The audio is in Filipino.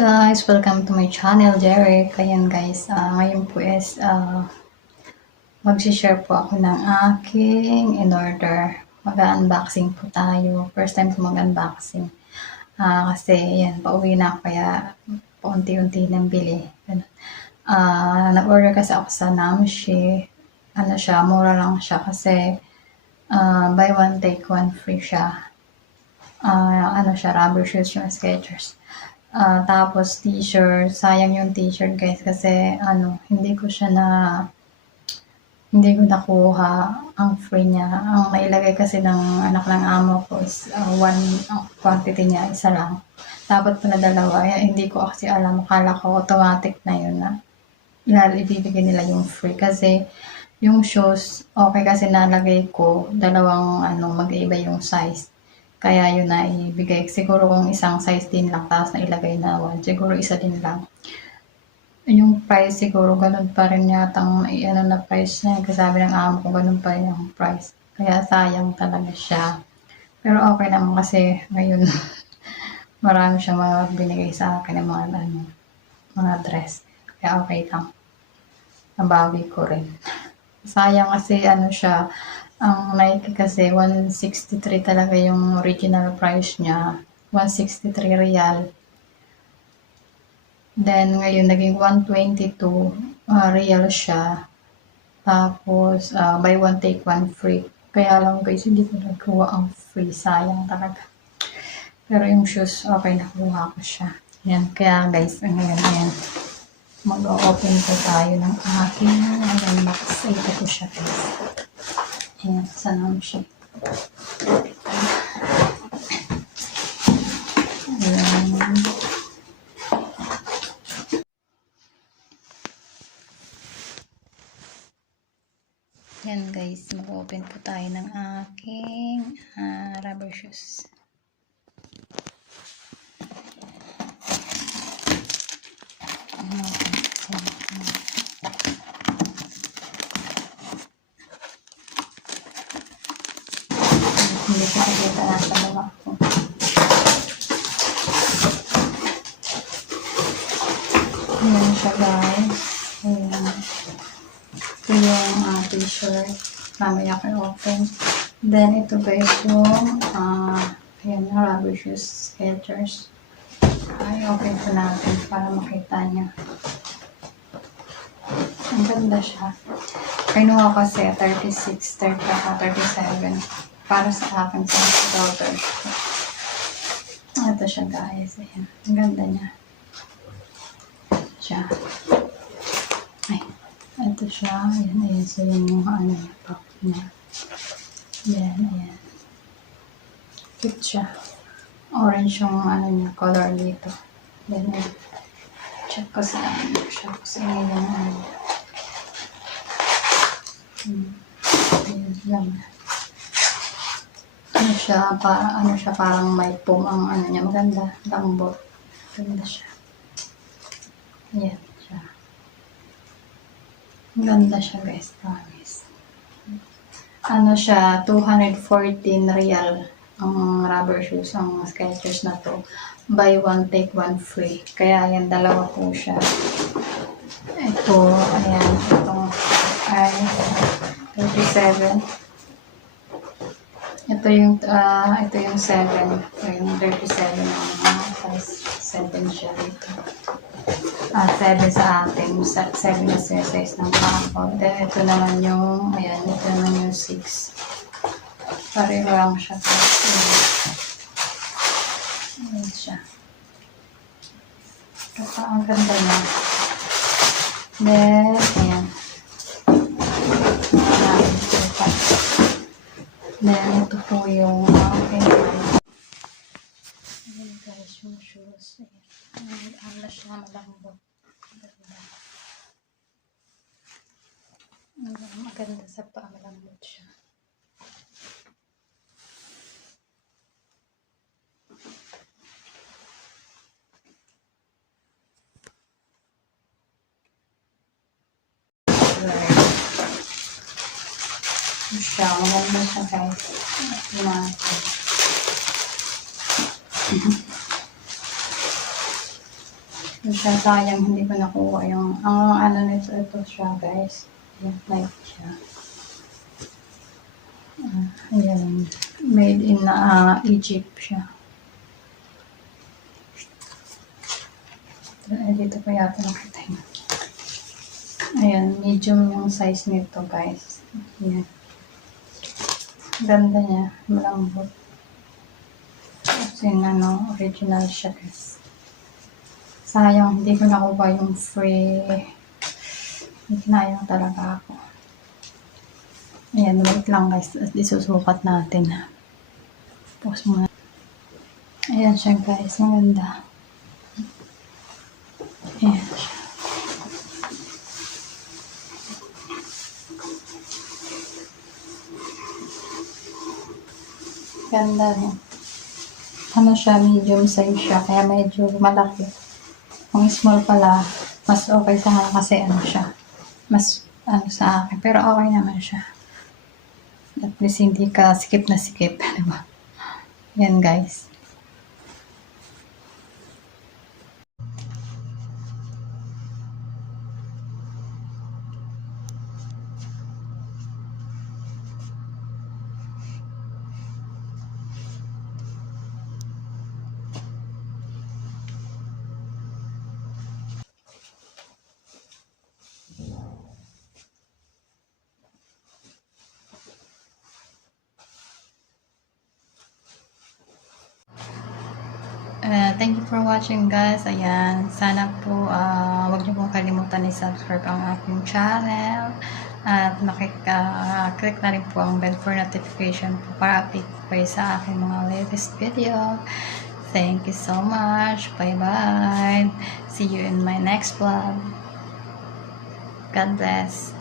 guys! Welcome to my channel, Derek. Ayan guys, ngayon po is mag-share po ako ng aking in-order. Mag-unboxing po tayo. First time ko mag-unboxing. Kasi yan, pauwi na ako kaya paunti-unti nang bili. Nag-order kasi ako sa Namshi. Ano siya, mura lang siya kasi buy one take one free siya. Ano siya, rubber shoes yung Skechers. Tapos t-shirt, sayang yung t-shirt guys kasi hindi ko nakuha ang free niya. Ang nailagay kasi ng anak ng amo ko is one quantity niya, isa lang. Dapat pa na dalawa, hindi ko kasi alam, akala ko automatic na yun na ibibigay nila yung free kasi yung shoes, okay kasi nalagay ko, dalawang mag-iiba yung size. Kaya yun na ibigay. Siguro kung isang size din lang, tapos na ilagay na one, siguro isa din lang. Yung price siguro, ganun pa rin yatang na price niya. Kasi sabi ng amo ko, ganun pa rin yung price. Kaya sayang talaga siya. Pero okay naman kasi ngayon, marami siyang mga binigay sa akin ng mga dress. Kaya okay lang. Nabawi ko rin. Sayang kasi siya, ang Nike kasi 163 talaga yung original price niya. 163 real. Then ngayon naging 122 real siya. Tapos buy one take one free. Kaya lang guys, hindi ko nagawa ang free. Sayang talaga. Pero yung shoes, okay, nakuha ko siya. Yan. Kaya guys, ngayon, mag-open po tayo ng aking box. Ito po siya guys. Ayan, saan siya. Ayan. Yan guys, mag-open po tayo ng aking rubber shoes. Hindi ko nakita nasa baba ko. Ayan siya guys. Ayan. Ito yung t-shirt. Mamaya ko open. Then ito guys yung ayan na rubber shoes. Skechers. Ay, open ko natin para makita niya. Ang ganda siya. Kinuha ko kasi 36, 37. Para sa akin sa daughter. Ito siya guys. Ayan. Ang ganda niya. Siya. Ay. Ito siya. Ayan. Ayan. So yun yung pack niya. Ayan. Ayan. Cute siya. Orange yung niya. Color dito. Ayan. Ayan. Check ko sa siya. Kasi yun yung ayan. Ayan. Parang may foam ang niya. Maganda. Lambot. Maganda siya. Ayan siya. Maganda siya guys. Promise. Siya, 214 real ang rubber shoes, ang Skechers na to. Buy one, take one free. Kaya yan, dalawa po siya. Ito, ayan. Itong ay 37. Ito yung 7. Yung 37 ang size 7 siya dito. 7 sa atin. 7 na size ng ako. Then ito naman yung, ayan, ito naman yung 6. Pareho lang siya. Ayan siya. Ito ang ganda niya. Then, ayan. Then, ito po yung aking ayan guys, yung shoes. Ayan siya, malambot. Maganda sa paa, malambot siya. Maganda siya guys. Siya, sayang hindi ko nakuha yung, ang ano nito, ito siya guys. Yung light siya. Ayan. Made in Egypt siya. Dito pa yata nakita yun. Ayan, medium yung size nito guys. Ayan. Ganda niya, malambot. Kasi original siya guys. Sayang, hindi ko nakuha yung free. Hinayang talaga ako. Ayan, wait lang guys. Isusukat natin. Tapos mga. Ayan siya guys, maganda. Ayan siya. Ganda no. Ano siya, medium size siya, kaya medyo malaki. Kung small pala, mas okay sa akin kasi ano siya, mas sa akin. Pero okay naman siya. At least hindi ka sikip na sikip, diba? Yan guys. Thank you for watching guys. Ayan, sana po wag niyo pong kalimutan i-subscribe ang aking channel at click na rin po ang bell for notification po para update po kayo sa aking mga latest video. Thank you so much. Bye bye. See you in my next vlog. God bless.